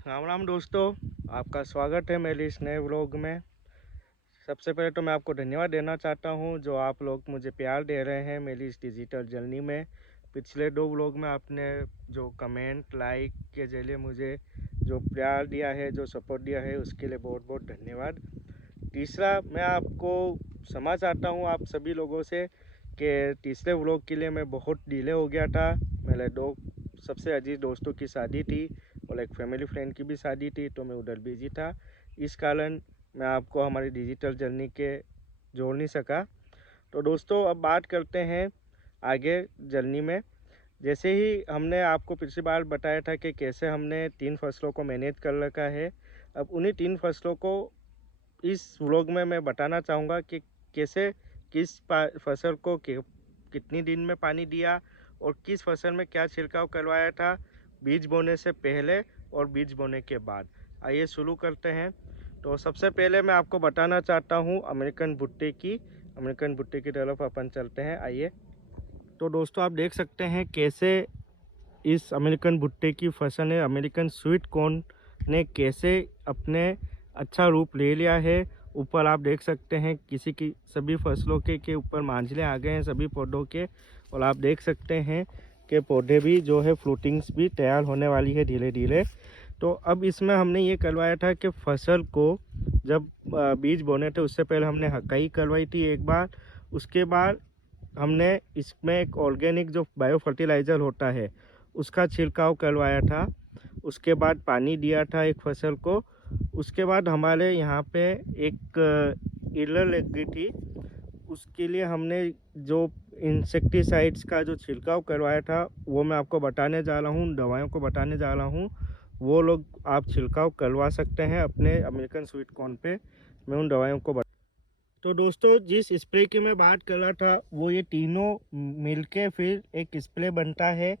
राम राम दोस्तों, आपका स्वागत है मेरे इस नए व्लॉग में। सबसे पहले तो मैं आपको धन्यवाद देना चाहता हूं जो आप लोग मुझे प्यार दे रहे हैं मेरी इस डिजिटल जर्नी में। पिछले 2 व्लॉग में आपने जो कमेंट लाइक के जरिए मुझे जो प्यार दिया है, जो सपोर्ट दिया है, उसके लिए बहुत बहुत धन्यवाद। तीसरा, मैं आपको क्षमा चाहता हूँ आप सभी लोगों से कि तीसरे व्लॉग के लिए मैं बहुत डिले हो गया था। मेरे 2 सबसे अजीज दोस्तों की शादी थी और एक फैमिली फ्रेंड की भी शादी थी, तो मैं उधर बिजी था। इस कारण मैं आपको हमारी डिजिटल जर्नी के जोड़ नहीं सका। तो दोस्तों, अब बात करते हैं आगे जर्नी में। जैसे ही हमने आपको पिछली बार बताया था कि कैसे हमने 3 फसलों को मैनेज कर रखा है, अब उन्हीं 3 फसलों को इस व्लॉग में मैं बताना चाहूँगा कि कैसे किस फसल को कितनी दिन में पानी दिया और किस फसल में क्या छिड़काव करवाया था, बीज बोने से पहले और बीज बोने के बाद। आइए शुरू करते हैं। तो सबसे पहले मैं आपको बताना चाहता हूँ अमेरिकन भुट्टे की तरफ अपन चलते हैं। आइए। तो दोस्तों, आप देख सकते हैं कैसे इस अमेरिकन भुट्टे की फसल है, अमेरिकन स्वीट कॉर्न ने कैसे अपने अच्छा रूप ले लिया है। ऊपर आप देख सकते हैं किसी की सभी फसलों के ऊपर मांझले आ गए हैं सभी पौधों के, और आप देख सकते हैं कि पौधे भी जो है फ्रूटिंग्स भी तैयार होने वाली है धीरे धीरे। तो अब इसमें हमने ये करवाया था कि फसल को जब बीज बोने थे उससे पहले हमने हकाई करवाई थी एक बार। उसके बाद हमने इसमें एक ऑर्गेनिक जो बायो फर्टिलाइज़र होता है उसका छिड़काव करवाया था। उसके बाद पानी दिया था एक फसल को। उसके बाद हमारे यहाँ पे एक इल्लर लग गई थी, उसके लिए हमने जो इंसेक्टिसाइड्स का जो छिड़काव करवाया था वो मैं आपको बताने जा रहा हूँ, दवाइयों को बताने जा रहा हूँ। वो लोग आप छिड़काव करवा सकते हैं अपने अमेरिकन स्वीट कॉर्न पे। मैं उन दवाइयों को तो दोस्तों, जिस स्प्रे की मैं बात कर रहा था वो ये तीनों मिलके फिर एक स्प्रे बनता है।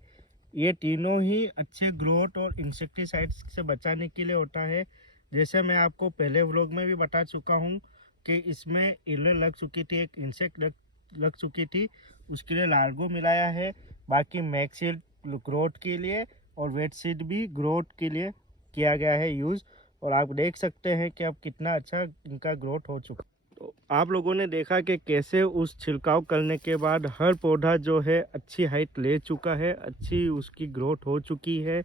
ये तीनों ही अच्छे ग्रोथ और इंसेक्टिसाइड्स से बचाने के लिए होता है। जैसे मैं आपको पहले व्लॉग में भी बता चुका हूँ कि इसमें इल्ल लग चुकी थी, एक इंसेक्ट लग चुकी थी, उसके लिए लार्गो मिलाया है। बाकी मैक्सीड ग्रोथ के लिए और वेटसीड भी ग्रोथ के लिए किया गया है यूज़। और आप देख सकते हैं कि अब कितना अच्छा इनका ग्रोथ हो चुका। तो आप लोगों ने देखा कि कैसे उस छिड़काव करने के बाद हर पौधा जो है अच्छी हाइट ले चुका है, अच्छी उसकी ग्रोथ हो चुकी है।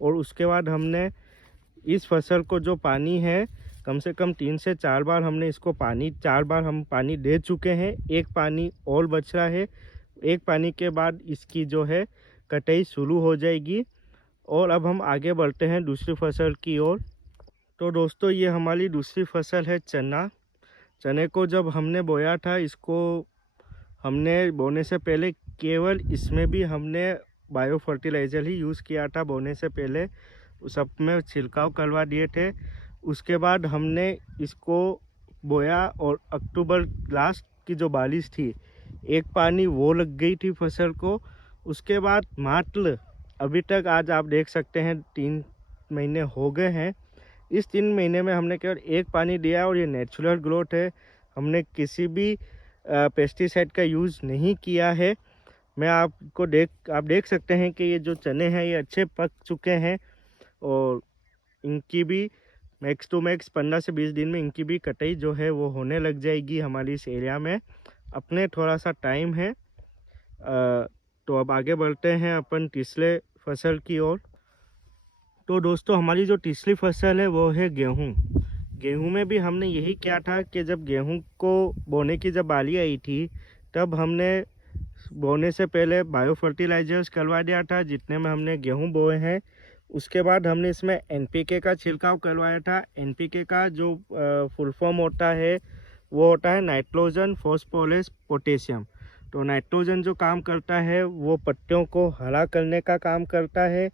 और उसके बाद हमने इस फसल को जो पानी है कम से कम 3 से 4 बार हमने इसको पानी 4 बार हम पानी दे चुके हैं। एक पानी और बच रहा है। एक पानी के बाद इसकी जो है कटाई शुरू हो जाएगी। और अब हम आगे बढ़ते हैं दूसरी फसल की ओर। तो दोस्तों, ये हमारी दूसरी फसल है चना। चने को जब हमने बोया था, इसको हमने बोने से पहले केवल इसमें भी हमने बायो फर्टिलाइज़र ही यूज़ किया था। बोने से पहले सब में छिड़काव करवा दिए थे। उसके बाद हमने इसको बोया और अक्टूबर लास्ट की जो बारिश थी, एक पानी वो लग गई थी फसल को। उसके बाद मात्र अभी तक आज आप देख सकते हैं 3 महीने हो गए हैं। इस 3 महीने में हमने केवल एक पानी दिया और ये नेचुरल ग्रोथ है। हमने किसी भी पेस्टिसाइड का यूज़ नहीं किया है। मैं आपको आप देख सकते हैं कि ये जो चने हैं ये अच्छे पक चुके हैं और इनकी भी मैक्स टू मैक्स 15 से 20 दिन में इनकी भी कटाई जो है वो होने लग जाएगी हमारी इस एरिया में। अपने थोड़ा सा टाइम है। तो अब आगे बढ़ते हैं अपन तीसरे फसल की ओर। तो दोस्तों, हमारी जो तीसरी फसल है वो है गेहूँ। गेहूँ में भी हमने यही किया था कि जब गेहूँ को बोने की जब बारी आई थी तब हमने बोने से पहले बायो फर्टिलाइजर्स करवा दिया था जितने में हमने गेहूँ बोए हैं। उसके बाद हमने इसमें एनपीके का छिड़काव करवाया था। एनपीके का जो फुल फॉर्म होता है वो होता है नाइट्रोजन फॉस्फोरस पोटेशियम। तो नाइट्रोजन जो काम करता है वो पत्तियों को हरा करने का काम करता है।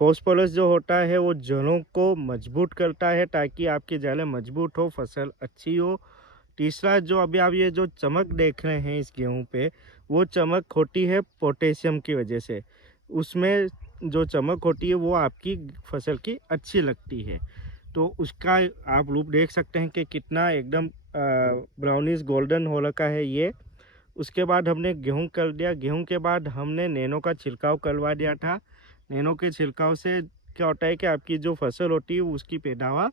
फॉस्फोरस जो होता है वो जड़ों को मजबूत करता है ताकि आपकी जड़ें मजबूत हो, फसल अच्छी हो। तीसरा, जो अभी आप ये जो चमक देख रहे हैं इस गेहूं पे, वो चमक होती है पोटेशियम की वजह से। उसमें जो चमक होती है वो आपकी फसल की अच्छी लगती है। तो उसका आप रूप देख सकते हैं कि कितना एकदम ब्राउनिश गोल्डन हो रखा है ये। उसके बाद हमने गेहूं कर दिया। गेहूं के बाद हमने नैनो का छिड़काव करवा दिया था। नैनो के छिड़काव से क्या होता है कि आपकी जो फसल होती है उसकी पैदावार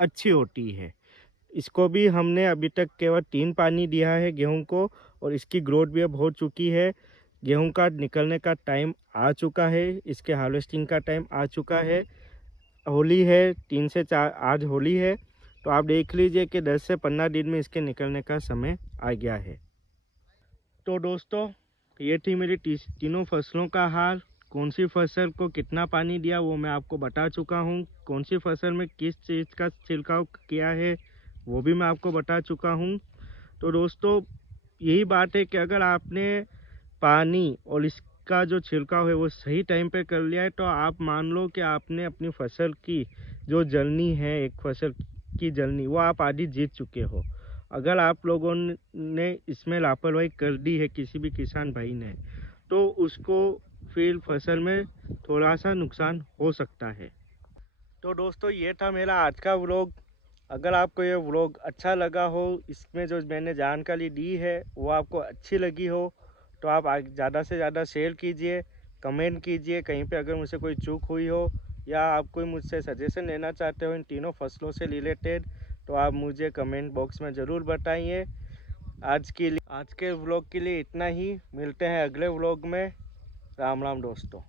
अच्छी होती है। इसको भी हमने अभी तक केवल 3 पानी दिया है गेहूं को, और इसकी ग्रोथ भी अब हो चुकी है। गेहूं का निकलने का टाइम आ चुका है, इसके हार्वेस्टिंग का टाइम आ चुका है। होली है, 3 से 4 आज होली है, तो आप देख लीजिए कि 10 से 15 दिन में इसके निकलने का समय आ गया है। तो दोस्तों, ये थी मेरी तीनों फसलों का हाल। कौन सी फसल को कितना पानी दिया वो मैं आपको बता चुका हूँ। कौन सी फसल में किस चीज़ का छिड़काव किया है वो भी मैं आपको बता चुका हूँ। तो दोस्तों, यही बात है कि अगर आपने पानी और इसका जो छिड़काव है वो सही टाइम पे कर लिया है, तो आप मान लो कि आपने अपनी फसल की जो जलनी है, एक फसल की जलनी, वो आप आधी जीत चुके हो। अगर आप लोगों ने इसमें लापरवाही कर दी है, किसी भी किसान भाई ने, तो उसको फिर फसल में थोड़ा सा नुकसान हो सकता है। तो दोस्तों, ये था मेरा आज का व्लॉग। अगर आपको ये व्लॉग अच्छा लगा हो, इसमें जो मैंने जानकारी दी है वो आपको अच्छी लगी हो, तो आप ज़्यादा से ज़्यादा शेयर कीजिए, कमेंट कीजिए। कहीं पे अगर मुझसे कोई चूक हुई हो या आप कोई मुझसे सजेशन लेना चाहते हो इन तीनों फसलों से रिलेटेड, तो आप मुझे कमेंट बॉक्स में ज़रूर बताइए। आज के व्लॉग के लिए इतना ही। मिलते हैं अगले व्लॉग में। राम राम दोस्तों।